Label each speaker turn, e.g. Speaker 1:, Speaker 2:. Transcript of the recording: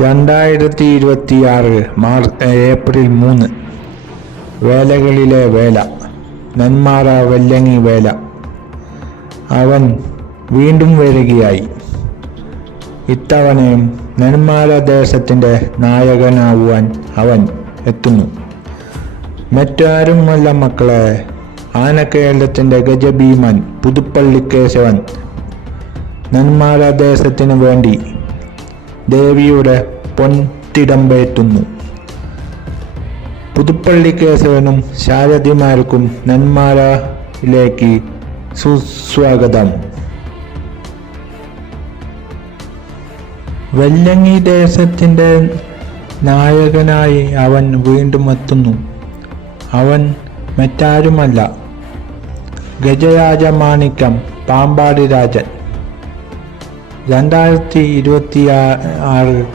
Speaker 1: രണ്ടായിരത്തി ഇരുപത്തിയാറ് March April മൂന്ന്. വേലകളിലെ വേല. നെന്മാറ വെല്ലങ്ങി വേല. അവൻ വീണ്ടും വരികയായി. ഇത്തവണയും നെന്മാറ ദേശത്തിന്റെ നായകനാവുവാൻ അവൻ എത്തുന്നു. മറ്റാരും മറ്റാരുമല്ല മക്കളെ. ആനക്കേരളത്തിന്റെ ഗജഭീമൻ പുതുപ്പള്ളി കേശവൻ നെന്മാറ ദേശത്തിനു വേണ്ടി ദേവിയുടെ പൊൻതിടമ്പേറ്റുന്നു. പുതുപ്പള്ളി കേശവനും ശാരദിമാർക്കും നന്മാരയിലേക്ക് സുസ്വാഗതം. വെല്ലങ്ങി ദേശത്തിന്റെ നായകനായി അവൻ വീണ്ടും എത്തുന്നു അവൻ മറ്റാരുമല്ല. ഗജരാജമാണിക്യം പാമ്പാടി രാജൻ രണ്ടായിരത്തി ഇരുപത്തി ആറ്